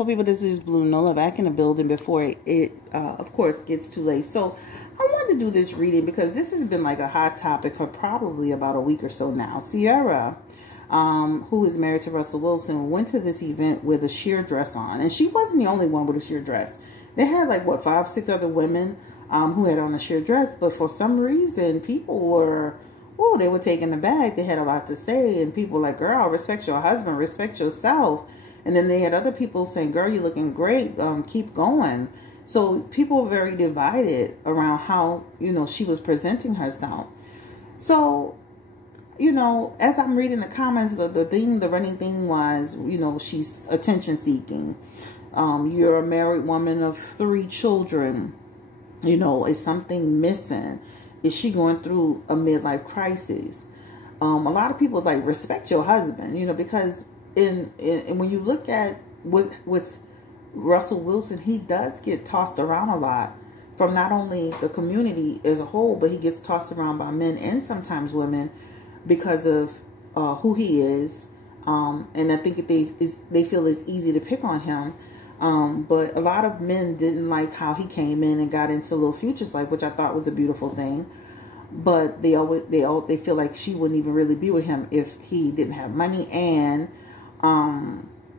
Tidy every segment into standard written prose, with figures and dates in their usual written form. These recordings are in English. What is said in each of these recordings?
beautiful people. This is Blue Nola back in the building before it of course, gets too late. So I wanted to do this reading because this has been like a hot topic for probably about a week or so now. Ciara, who is married to Russell Wilson, went to this event with a sheer dress on. And she wasn't the only one with a sheer dress. They had like, what, 5, 6 other women who had on a sheer dress. But for some reason, people were... oh, they were taken aback. They had a lot to say. And people were like, girl, respect your husband. Respect yourself. And then they had other people saying, girl, you're looking great. Keep going. So people were very divided around how, you know, she was presenting herself. So, you know, as I'm reading the comments, the running thing was, you know, she's attention seeking. You're a married woman of 3 children. You know, is something missing? Is she going through a midlife crisis? A lot of people like respect your husband, you know, because in when you look at with Russell Wilson, he does get tossed around a lot from not only the community as a whole, but he gets tossed around by men and sometimes women because of who he is. And I think they feel it's easy to pick on him. But a lot of men didn't like how he came in and got into Lil Future's life, which I thought was a beautiful thing. But they feel like she wouldn't even really be with him if he didn't have money, and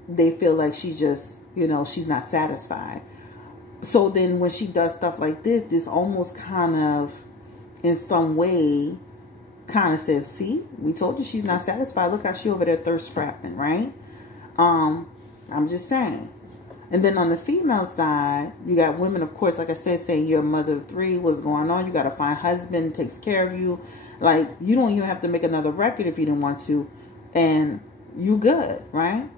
they feel like she just, you know, she's not satisfied. So then when she does stuff like this almost kind of, in some way, kind of says, see, we told you she's not satisfied. Look how she over there thirst trapping, right? I'm just saying. And then on the female side, you got women, of course, like I said, saying you're a mother of 3, what's going on? You got to find a husband, takes care of you. Like, you don't even have to make another record if you didn't want to. And you good, right?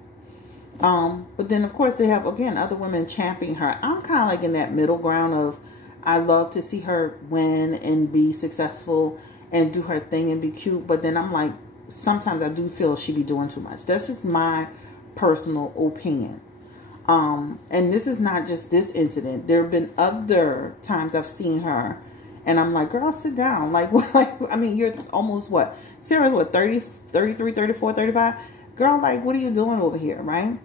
But then, of course, they have, again, other women championing her. I'm kind of like in that middle ground of, I love to see her win and be successful and do her thing and be cute. But then I'm like, sometimes I do feel she be doing too much. That's just my personal opinion. And this is not just this incident. There have been other times I've seen her and I'm like, girl, sit down. Like, I mean, you're almost what? Sarah's what, 30, 33, 34, 35? Girl, like, what are you doing over here, right?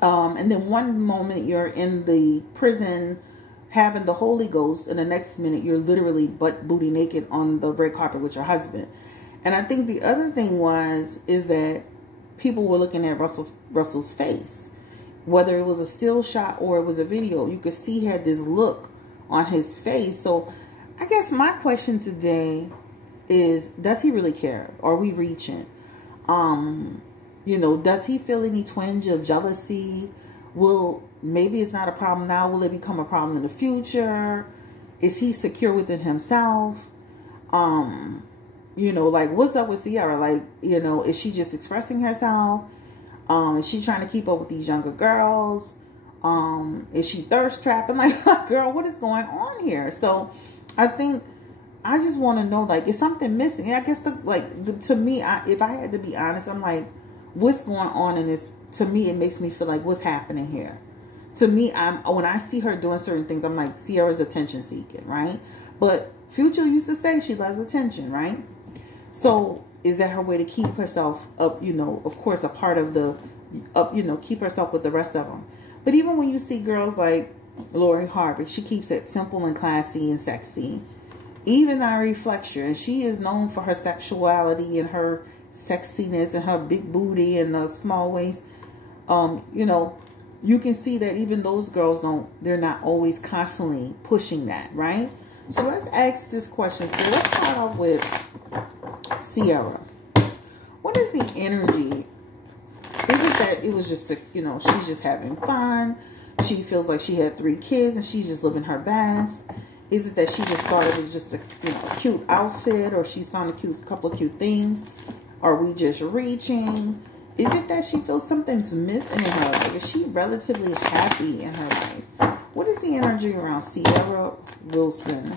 And then one moment you're in the prison having the Holy Ghost, and the next minute you're literally butt booty naked on the red carpet with your husband. And I think the other thing is that people were looking at Russell's face. Whether it was a still shot or it was a video, you could see he had this look on his face. So I guess my question today is, does he really care? Are we reaching? You know, does he feel any twinge of jealousy? Maybe it's not a problem now. Will it become a problem in the future? Is he secure within himself? You know, like, what's up with Ciara? Like, you know, is she just expressing herself? Is she trying to keep up with these younger girls? Is she thirst trapping? Like, girl, what is going on here? So I think I just want to know, like, is something missing? I guess, to me, if I had to be honest, I'm like, what's going on in this? To me, it makes me feel like, what's happening here? To me, when I see her doing certain things, I'm like, Ciara's attention seeking, right? But Future used to say she loves attention, right? So is that her way to keep herself up, you know, of course, a part of the, you know, keep herself with the rest of them. But even when you see girls like Lori Harvey, she keeps it simple and classy and sexy. Even Ari Fletcher, and she is known for her sexuality and her sexiness and her big booty and the small waist. You know, you can see that even those girls they're not always constantly pushing that, right? So let's ask this question. So let's start off with Ciara. What is the energy? Is it that it was just you know, she's just having fun? She feels like she had 3 kids and she's just living her best? Is it that she just thought it was just a, you know, cute outfit, or she's found a couple of cute things? Are we just reaching? Is it that she feels something's missing in her life? Is she relatively happy in her life? What is the energy around Ciara Wilson?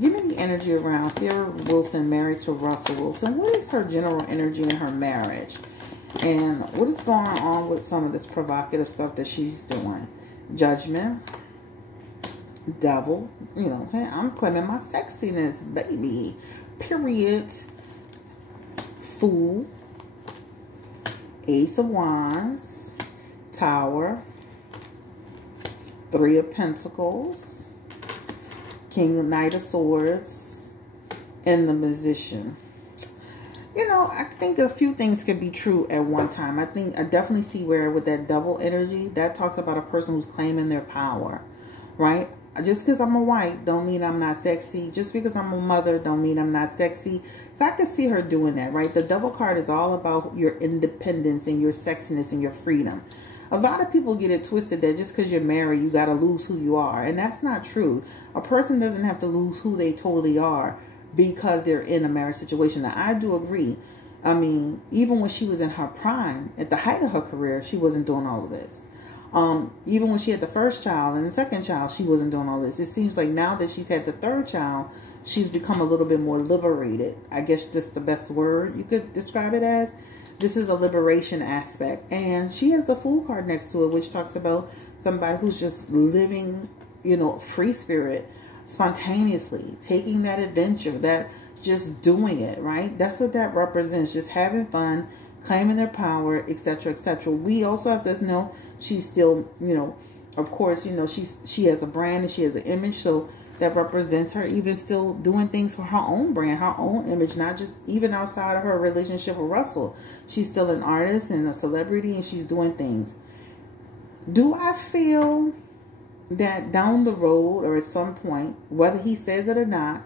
Give me the energy around Ciara Wilson married to Russell Wilson. What is her general energy in her marriage? And what is going on with some of this provocative stuff that she's doing? Judgment. Devil. You know, hey, I'm claiming my sexiness, baby. Period. Fool. Ace of Wands. Tower. Three of Pentacles, King, Knight of Swords, and the Magician. You know, I think a few things could be true at one time. I definitely see where with that double energy, that talks about a person who's claiming their power, right? Just because I'm a wife don't mean I'm not sexy. Just because I'm a mother don't mean I'm not sexy. So I could see her doing that, right? The Devil card is all about your independence and your sexiness and your freedom. A lot of people get it twisted that just because you're married, you got to lose who you are. And that's not true. A person doesn't have to lose who they totally are because they're in a marriage situation. Now, I do agree. I mean, even when she was in her prime, at the height of her career, she wasn't doing all of this. Even when she had the first child and the second child, she wasn't doing all this. It seems like now that she's had the third child, she's become a little bit more liberated. I guess that's the best word you could describe it as. This is a liberation aspect. And she has the Fool card next to it, which talks about somebody who's just living, you know, free spirit, spontaneously, taking that adventure, that just doing it, right? That's what that represents, just having fun, claiming their power, etc., etc. We also have to know she's still, you know, of course, you know, she has a brand and she has an image, so that represents her even still doing things for her own brand, her own image, not just even outside of her relationship with Russell. She's still an artist and a celebrity, and she's doing things. Do I feel that down the road or at some point, whether he says it or not,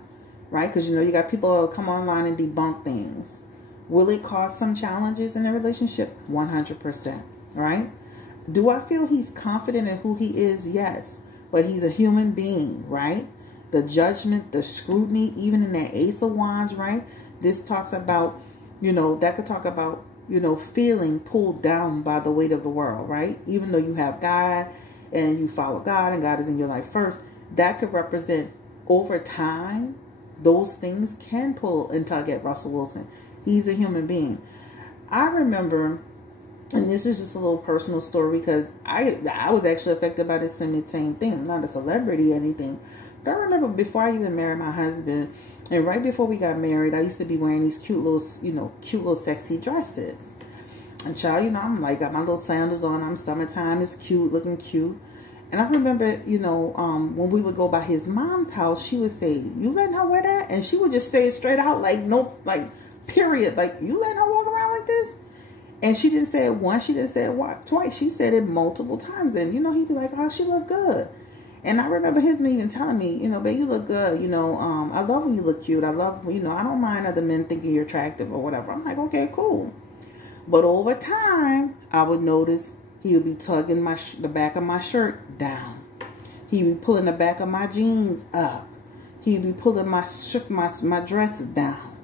right? Because, you know, you got people that come online and debunk things. Will it cause some challenges in the relationship? 100%, right? Do I feel he's confident in who he is? Yes. But he's a human being, right? The judgment, the scrutiny, even in that Ace of Wands, right? This talks about, you know, that could talk about, you know, feeling pulled down by the weight of the world, right? Even though you have God and you follow God and God is in your life first, that could represent over time, those things can pull and tug at Russell Wilson. He's a human being. I remember, and this is just a little personal story because I was actually affected by this same thing. I'm not a celebrity or anything. But I remember before I even married my husband, and right before we got married, I used to be wearing these cute little sexy dresses. And child, you know, I'm like, got my little sandals on. I'm summertime. It's cute, looking cute. And I remember, you know, when we would go by his mom's house, she would say, "You letting her wear that?" And she would just say it straight out, like, no, like, period. Like, "You letting her walk around like this?" And she didn't say it once. She didn't say it twice. She said it multiple times. And, you know, he'd be like, "Oh, she look good." And I remember him even telling me, you know, "Babe, you look good. You know, I love when you look cute. I love, you know, I don't mind other men thinking you're attractive or whatever." I'm like, okay, cool. But over time, I would notice he would be tugging the back of my shirt down. He'd be pulling the back of my jeans up. He'd be pulling my dress down.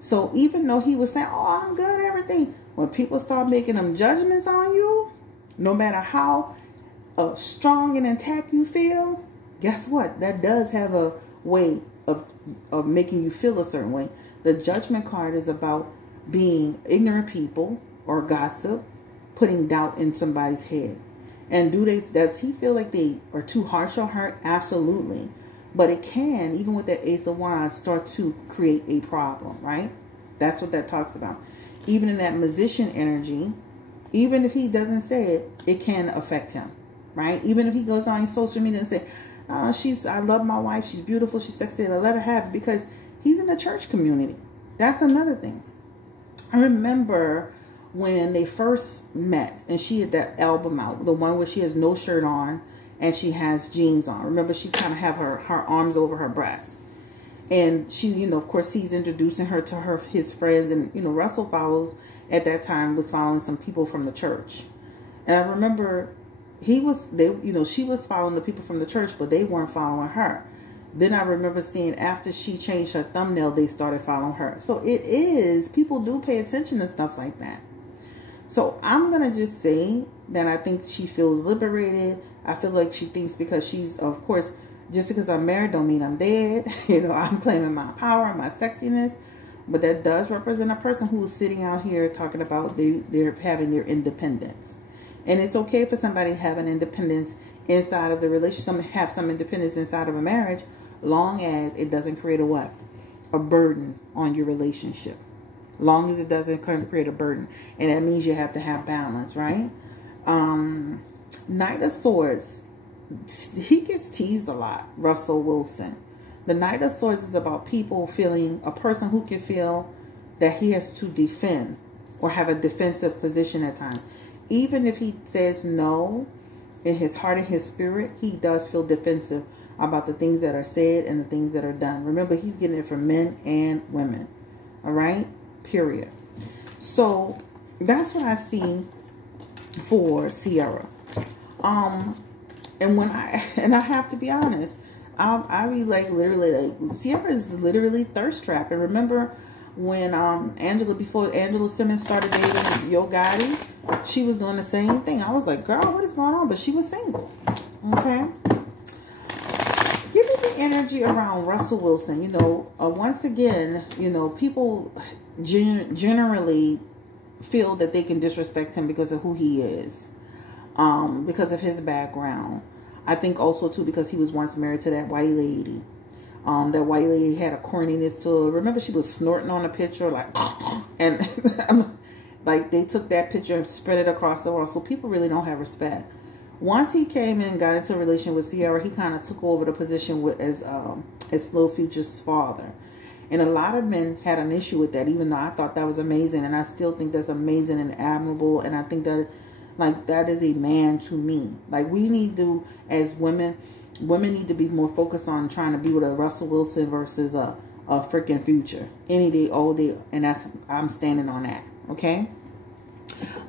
So even though he was saying, "Oh, I'm good, everything," when people start making them judgments on you, no matter how strong and intact you feel, guess what? That does have a way of making you feel a certain way. The Judgment card is about being ignorant people or gossip, putting doubt in somebody's head. And does he feel like they are too harsh on her? Absolutely. But it can, even with that Ace of Wands, start to create a problem, right? That's what that talks about. Even in that Magician energy, even if he doesn't say it, it can affect him, right? Even if he goes on social media and say, I love my wife, she's beautiful, she's sexy, I let her have it, because he's in the church community. That's another thing. I remember when they first met and she had that album out, the one where she has no shirt on and she has jeans on. Remember, she's kind of have her arms over her breasts. And she, you know, of course, he's introducing her to his friends. And, you know, Russell at that time was following some people from the church. And I remember she was following the people from the church, but they weren't following her. Then I remember seeing after she changed her thumbnail, they started following her. So people do pay attention to stuff like that. So I'm going to just say that I think she feels liberated. I feel like she thinks because she's, of course, just because I'm married don't mean I'm dead. You know, I'm claiming my power, my sexiness. But that does represent a person who is sitting out here talking about they're having their independence. And it's okay for somebody to have an independence inside of the relationship, have some independence inside of a marriage, long as it doesn't create a what? A burden on your relationship. Long as it doesn't create a burden. And that means you have to have balance, right? Knight of Swords. he gets teased a lot, Russell Wilson. The Knight of Swords is about people feeling, a person who can feel that he has to defend or have a defensive position at times. Even if he says no, in his heart and his spirit, he does feel defensive about the things that are said and the things that are done. Remember, he's getting it from men and women. All right? Period. So that's what I see for Ciara. And I have to be honest, I relate literally, like, Ciara is literally thirst trap. And remember when before Angela Simmons started dating Yo Gotti, she was doing the same thing. I was like, girl, what is going on? But she was single. Okay. Give me the energy around Russell Wilson. You know, once again, you know, people generally feel that they can disrespect him because of who he is. Because of his background. I think also too because he was once married to that white lady. That white lady had a corniness to her. Remember, she was snorting on a picture, like, and like they took that picture and spread it across the world. So people really don't have respect. Once he came in and got into a relation with Ciara, he kind of took over the position as Lil Future's father. And a lot of men had an issue with that, even though I thought that was amazing. And I still think that's amazing and admirable. And I think that, like, that is a man to me. Like, we need to, as women need to be more focused on trying to be with a Russell Wilson versus a freaking Future. Any day, all day. And I'm standing on that. Okay?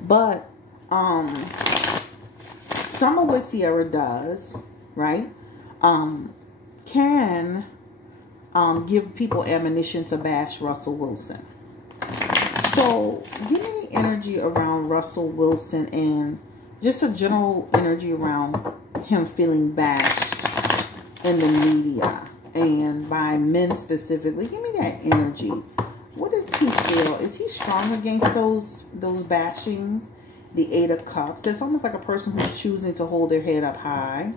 But, some of what Ciara does, right, can give people ammunition to bash Russell Wilson. So, give me the energy around Russell Wilson and just a general energy around him feeling bashed in the media and by men specifically. Give me that energy. What does he feel? Is he strong against those bashings? The Eight of Cups. It's almost like a person who's choosing to hold their head up high.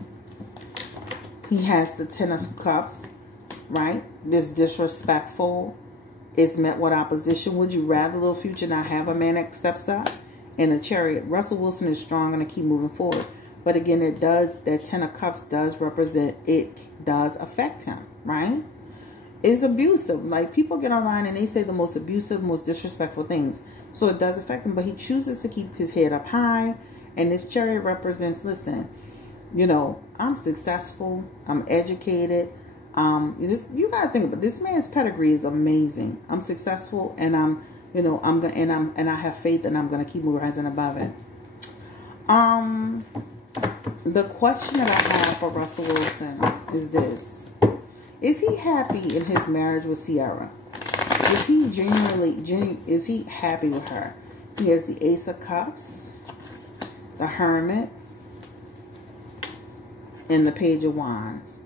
He has the Ten of Cups, right? This disrespectful is met with opposition. Would you rather, Lil Future, not have a man that steps up? In the Chariot, Russell Wilson is strong and to keep moving forward. But again, that Ten of Cups does represent, it does affect him, right? It's abusive. Like, people get online and they say the most abusive, most disrespectful things. So it does affect him, but he chooses to keep his head up high. And this Chariot represents, listen, you know, I'm successful, I'm educated. You gotta think about this man's pedigree is amazing. I'm successful, and I'm, you know, and I have faith, and I'm gonna keep rising above it. The question that I have for Russell Wilson is this: is he happy in his marriage with Ciara? Is he is he happy with her? He has the Ace of Cups, the Hermit, and the Page of Wands.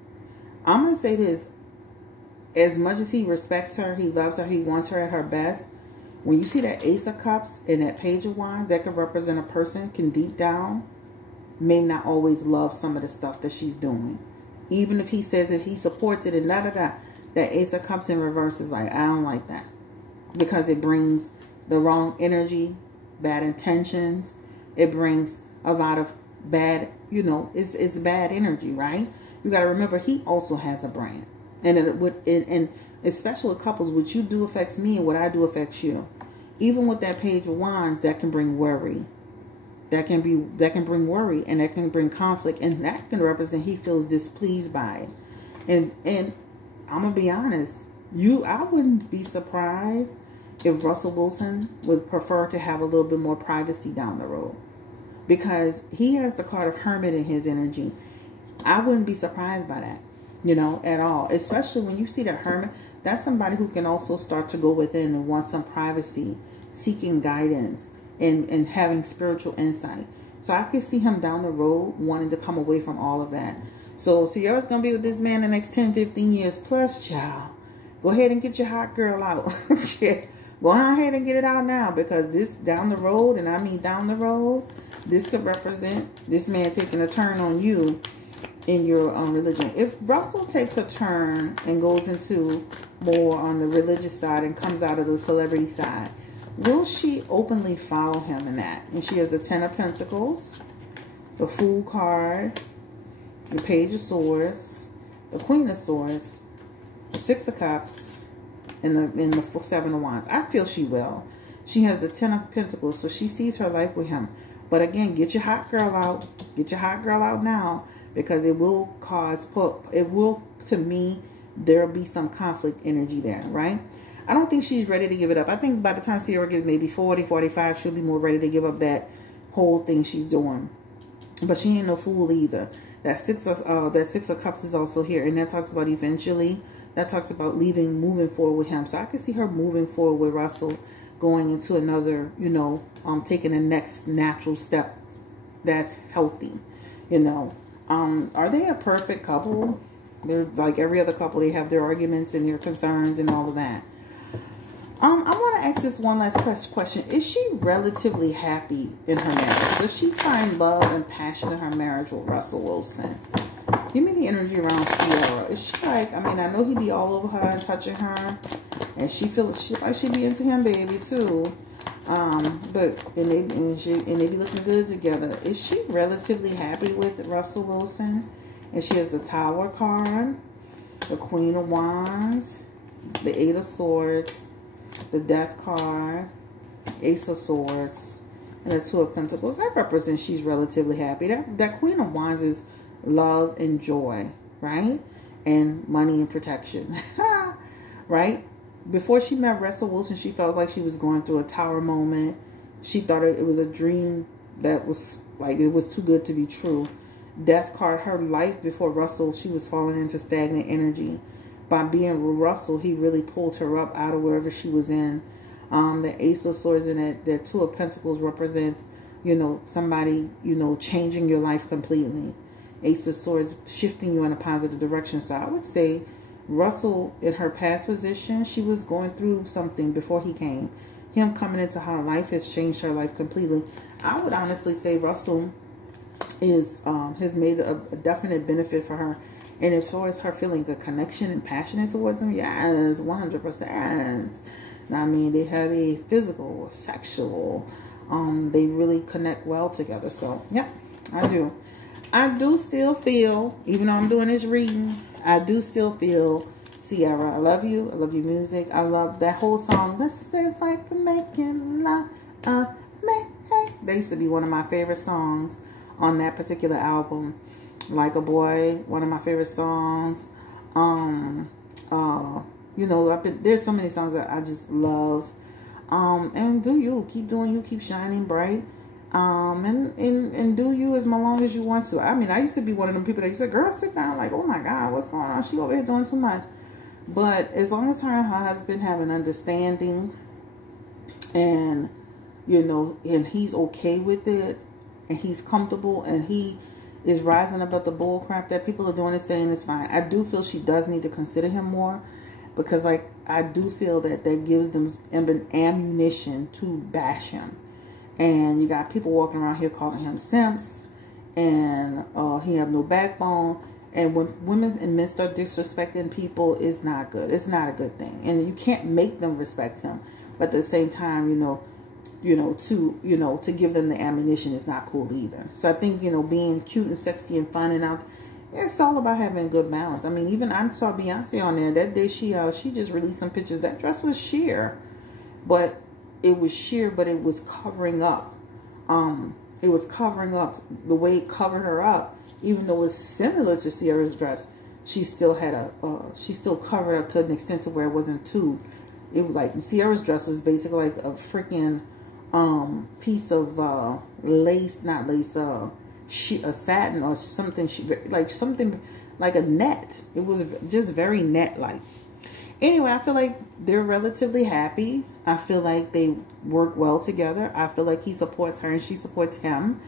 I'm going to say this. As much as he respects her, he loves her, he wants her at her best. When you see that Ace of Cups and that Page of Wands, that could represent a person can deep down may not always love some of the stuff that she's doing. Even if he says if he supports it and da-da-da, that Ace of Cups in reverse is like, I don't like that. Because it brings the wrong energy, bad intentions. It brings a lot of bad, you know, it's bad energy, right? You got to remember, he also has a brand. And especially with couples, what you do affects me and what I do affects you. Even with that Page of Wands, that can bring worry. That can bring worry, and that can bring conflict, and that can represent he feels displeased by it. And I'm gonna be honest, I wouldn't be surprised if Russell Wilson would prefer to have a little bit more privacy down the road, because he has the card of Hermit in his energy. I wouldn't be surprised by that, you know, at all. Especially when you see that Hermit, that's somebody who can also start to go within and want some privacy, seeking guidance, and having spiritual insight. So I can see him down the road wanting to come away from all of that. So Ciara's going to be with this man the next 10, 15 years plus, child. Go ahead and get your hot girl out. Go ahead and get it out now, because this down the road, and I mean down the road, this could represent this man taking a turn on you in your religion. If Russell takes a turn and goes into more on the religious side and comes out of the celebrity side, will she openly follow him in that? And she has the Ten of Pentacles, the Fool card, the Page of Swords, the Queen of Swords, the Six of Cups, and the Seven of Wands. I feel she will. She has the Ten of Pentacles, so she sees her life with him. But again, get your hot girl out. Get your hot girl out now, because it will cause, to me, there'll be some conflict energy there, right? I don't think she's ready to give it up. I think by the time Ciara gets maybe 40, 45, she'll be more ready to give up that whole thing she's doing. But she ain't no fool either. That Six of Cups is also here, and that talks about eventually. That talks about moving forward with him. So I can see her moving forward with Russell, going into another, you know, taking the next natural step that's healthy, you know. Are they a perfect couple? They're like every other couple. They have their arguments and their concerns and all of that. I want to ask this one last question. Is she relatively happy in her marriage? Does she find love and passion in her marriage with Russell Wilson? Give me the energy around Ciara. Is she like, I mean, I know he be all over her and touching her, and she feels like she be into him, baby, too. But and they be looking good together. Is she relatively happy with Russell Wilson? And she has the Tower card, the Queen of Wands, the Eight of Swords, the Death card, Ace of Swords, and the Two of Pentacles. That represents she's relatively happy. That Queen of Wands is love and joy, right? And money and protection, right? Before she met Russell Wilson, she felt like she was going through a tower moment. She thought it was a dream that was like, it was too good to be true. Death card, her life before Russell, she was falling into stagnant energy. By being with Russell, he really pulled her up out of wherever she was in. The Ace of Swords and that Two of Pentacles represents, you know, somebody, you know, changing your life completely. Ace of Swords shifting you in a positive direction. So I would say Russell, in her past position, she was going through something before he came. Him coming into her life has changed her life completely. I would honestly say Russell has made a definite benefit for her. And as far as her feeling a connection and passionate towards him, yes, 100%. I mean, they have a physical, sexual, they really connect well together. So, yeah, I do. I do still feel, even though I'm doing this reading, I do still feel Ciara. I love you. I love your music. I love that whole song. This is like making love of me. That used to be one of my favorite songs on that particular album. Like a Boy, one of my favorite songs. You know, there's so many songs that I just love. And do you keep doing you, keep shining bright. And do you as long as you want to. I mean, I used to be one of them people that used to, girl, sit down, like, oh my God, what's going on? She over here doing too much. But as long as her and her husband have an understanding, and you know, and he's okay with it, and he's comfortable, and he is rising above the bull crap that people are doing and saying is fine. I do feel she does need to consider him more, because like I do feel that gives them ammunition to bash him. And you got people walking around here calling him simps, and he have no backbone. And when women and men start disrespecting people, it's not good. It's not a good thing. And you can't make them respect him. But at the same time, to give them the ammunition is not cool either. So I think, being cute and sexy and fun and out, it's all about having a good balance. I mean, even I saw Beyonce on there that day. She just released some pictures. That dress was sheer, but it was sheer, but it was covering up. It was covering up the way it covered her up. Even though it was similar to Ciara's dress, she still had she still covered up to an extent to where it wasn't too. It was like Ciara's dress was basically like a freaking piece of lace, not lace, a satin or something. Something like a net. It was just very net-like. Anyway, I feel like they're relatively happy. I feel like they work well together. I feel like he supports her and she supports him.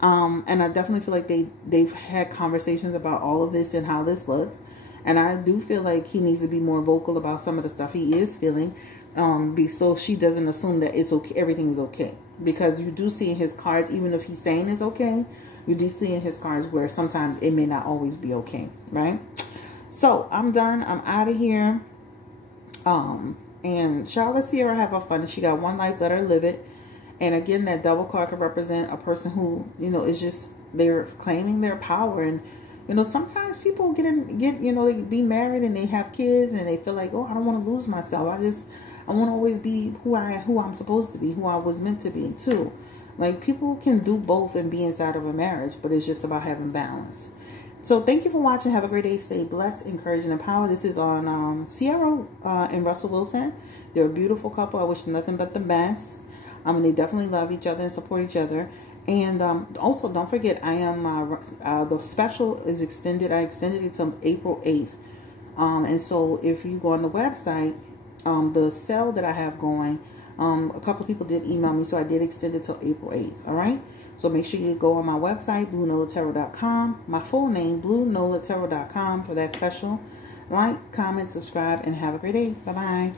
And I definitely feel like they've had conversations about all of this and how this looks. And I do feel like he needs to be more vocal about some of the stuff he is feeling. So she doesn't assume that it's okay, everything is okay. Because you do see in his cards, even if he's saying it's okay, you do see in his cards where sometimes it may not always be okay, right? So I'm done. I'm out of here. And Charlotte Ciara have her fun. She got one life, let her live it. And again, that double card could represent a person who, is just, they're claiming their power and, You know, sometimes people you know, they be married and they have kids and they feel like, oh, I don't want to lose myself. I want to always be who I'm supposed to be, who I was meant to be too. Like, people can do both and be inside of a marriage, but it's just about having balance. So thank you for watching. Have a great day. Stay blessed, encouraged, and empowered. This is on Ciara and Russell Wilson. They're a beautiful couple. I wish them nothing but the best. And they definitely love each other and support each other. And also, don't forget, I am the special is extended. I extended it to April 8th. And so if you go on the website, the sale that I have going, a couple of people did email me, so I did extend it till April 8th. All right. So make sure you go on my website, bluenolatarot.com. My full name, bluenolatarot.com, for that special. Like, comment, subscribe, and have a great day. Bye-bye.